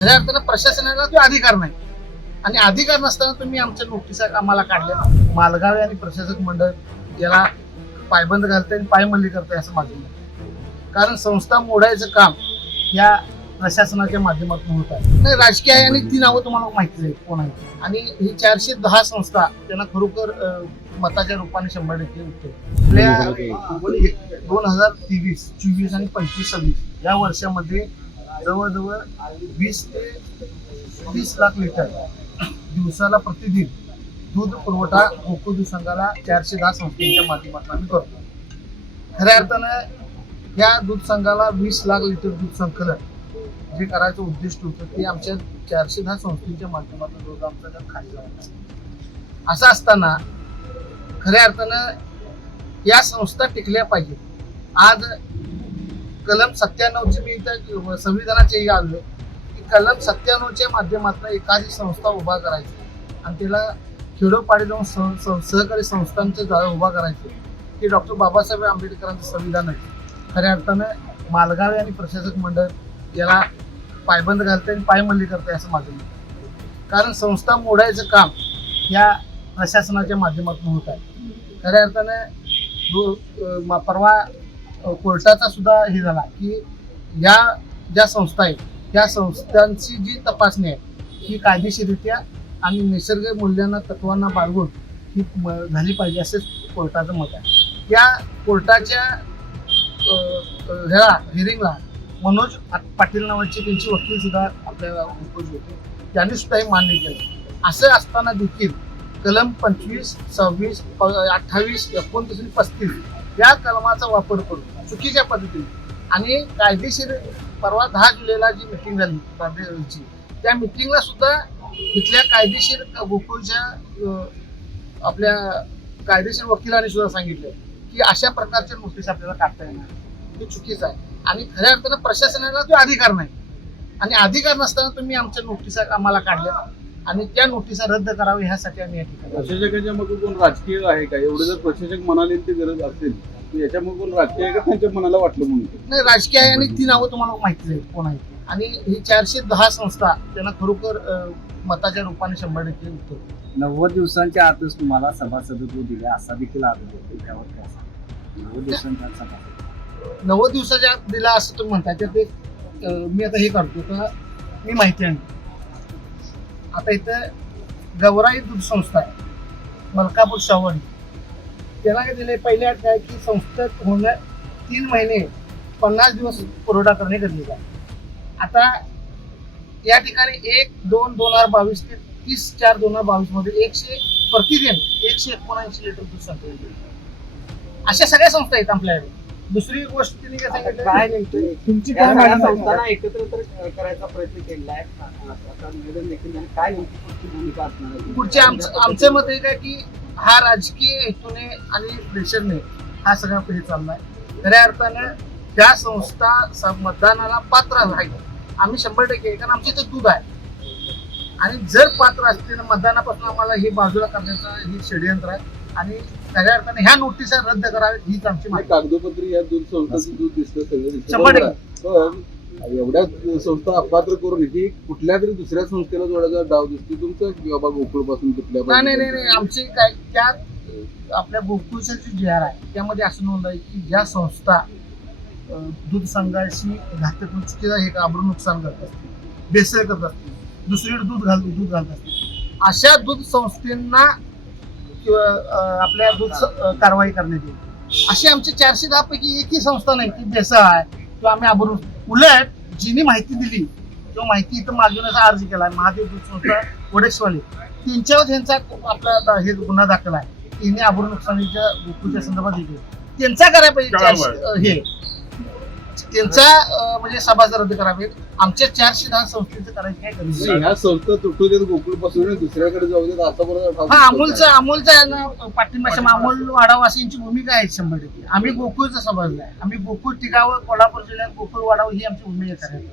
खऱ्या अर्थानं प्रशासनाला तो अधिकार नाही आणि अधिकार नसताना तुम्ही आमच्या नोटिसा आम्हाला काढल्या. मालगावे आणि प्रशासक मंडळ याला पायबंद घालताय आणि पायमल्ली करताय असं माझं मत आहे. कारण संस्था मोडायचं काम या प्रशासनाच्या माध्यमातून होत आहे. नाही, राजकीय आहे आणि ती नावं तुम्हाला माहिती आहे कोण आहे. आणि ही 410 संस्था त्यांना खरोखर मताच्या रूपाने 100% उत्तर. आपल्या 2023, 24 आणि 25, 26 या वर्षामध्ये जवळजवळ 20 ते 30 लाख लिटर दिवसाला प्रतिदिन दूध पुरवठा गोकुळ दूध संघाला 410 संस्थांच्या माध्यमातून आम्ही करतो. खऱ्या अर्थानं या दूध संघाला 20 लाख लिटर दूध संकलन जे करायचं उद्दिष्ट होतं ते आमच्या 410 संस्थांच्या माध्यमातून रोज आमच्या खाली जाणार. असं असताना खऱ्या अर्थानं या संस्था टिकल्या पाहिजे. आज कलम 97 मी इथं संविधानाचे आलो की कलम 97च्या माध्यमातून एखादी संस्था उभा करायची आणि त्याला खेडोपाडी जाऊन सहकारी संस्थांचं जाळं उभा करायचं हे डॉक्टर बाबासाहेब आंबेडकरांचं संविधान आहे. खऱ्या अर्थानं मालगावे आणि प्रशासक मंडळ याला पायबंद घालताय आणि पायमल्ली करताय असं माझं मत आहे. कारण संस्था मोडायचं काम या प्रशासनाच्या माध्यमातून होत आहे. खऱ्या अर्थानं परवा कोर्टाचा सुद्धा हे झाला की या ज्या संस्था आहेत त्या संस्थांची जी तपासणी आहे ही कायदेशीररित्या आणि निसर्ग मूल्यांना तत्वांना बाळगून ही झाली पाहिजे असेच कोर्टाचं मत आहे. या कोर्टाच्या हिअरिंगला मनोज पाटील नावाचे त्यांचे वकील सुद्धा आपल्याला उपस्थित होते. त्यांनी सुद्धा हे मान्य केलं. असं असताना देखील कलम 25, 26, 28, 29 आणि 35 या कलमाचा वापर करून चुकीच्या पद्धतीने आणि कायदेशीर परवा 10 जुलैला जी मिटिंग झाली राज्याची त्या मिटिंगला सुद्धा तिथल्या कायदेशीर गोकुळच्या आपल्या कायदेशीर वकिलांनी सुद्धा सांगितलं की अशा प्रकारच्या नोटीस आपल्याला काढता येणार ते चुकीचं आहे. आणि खऱ्या अर्थानं प्रशासनाला तो अधिकार नाही आणि अधिकार नसताना तुम्ही आमच्या नोटिसा आम्हाला काढल्या आणि त्या नोटिसा रद्द कराव्या ह्यासाठी आम्ही या ठिकाणी. प्रशासकाच्या मग कोण राजकीय आहे का? एवढं जर प्रशासक म्हणाले ती गरज असेल तर याच्यामुळे कोण राजकीय आहे का त्यांच्या मनाला वाटलं म्हणून? नाही, राजकीय आहे आणि ती नावं तुम्हाला माहिती आहे कोण आहे. आणि ही 410 संस्था त्यांना खरोखर मताच्या रूपाने 100% उत्तर. 90 दिवसांच्या आतच तुम्हाला सभासदत्व दिले असा देखील आरोप होतो. त्यावर काय सांगा? 90 दिवसांच्या आत सभासद 90 दिवसाच्या आत दिला असं तुम्ही म्हणता. त्यात एक मी आता हे करतो तर मी माहिती आहे. आता इथं गवराई दूध संस्था आहे मलकापूर शावडी. त्याला काय दिले पहिल्या अट काय की संस्थेत होणं 3 महिने 50 दिवस पुरवठा करणे गरजेचं आहे. आता या ठिकाणी 1/2/2022 ते 30/4/2022 मध्ये प्रतिदिन 179 लिटर दूध संकलन अशा सगळ्या संस्था आहेत आपल्याकडे. दुसरी गोष्ट तिने काय सांगितलं काय नेमकं तुमची काय संस्थांना एकत्र तर करायचा प्रयत्न केला आहे. आता निवेदन देखील झालं. काय नेमकी पुढची भूमिका असणार आहे? पुढचे आमचं मत आहे का की हा राजकीय हेतूने आणि प्रेशरने हा सगळा हे चाललाय. खऱ्या अर्थानं त्या संस्था मतदानाला पात्र आहेत. आम्ही 100% कारण आमच्या इथं दूध आहे आणि जर पात्र असतील मतदानापासून आम्हाला हे बाजूला करण्याचं हे षडयंत्र आहे आणि खऱ्या अर्थाने ह्या नोटिसा रद्द कराव्यात हीच आमची मागणी. कागदोपत्री या दूध संस्थांचं दूध दिसतं सगळं 100%. पण एवढ्या संस्था अपात्र करून की कुठल्या तरी दुसऱ्या संस्थेला जोडायचा डाव दिसतो तुमचं की बाबा गोकुळ पासून कुठल्या नाही आमची काय त्या आपल्या गोकुळचं जे JR आहे त्यामध्ये असं नोंद आहे की ज्या संस्था दूध संघाशी घातक चुकीचा हे आबरू नुकसान करत असतील, भेसळ करत असतील, दुसरीकडे दूध घालत असतील अशा दूध संस्थांना किंवा आपल्या दूध कारवाई करण्यात येईल. अशी आमची 410 पैकी एकही संस्था नाही की भेसळ आहे किंवा आम्ही आबरू. उलट जिनी माहिती दिली किंवा माहिती इथं मागवण्याचा अर्ज केला आहे महादेव दूध संस्था वडेक्षवाले त्यांच्यावर त्यांचा आपला हे गुन्हा दाखल आहे. तिने आबरू नुकसानीच्या गोकुळच्या संदर्भात दिली त्यांचा करायला पाहिजे हे त्यांचा म्हणजे सभासद रद्द करावेत. आमच्या 410 संस्थेचं करायची काय गरज नाही. ह्या संस्था तुटू देत गोकुळ पासून दुसऱ्याकडे जाऊ देत असा बरोबर. हा अमोलचा पाठिंबा अमोल वाढावा अशी यांची भूमिका आहे 100%. आम्ही गोकुळचा सभासद आहे. आम्ही गोकुळ टिकावं कोल्हापूर जिल्ह्यात गोकुळ वाढावं ही आमची भूमिका करायची.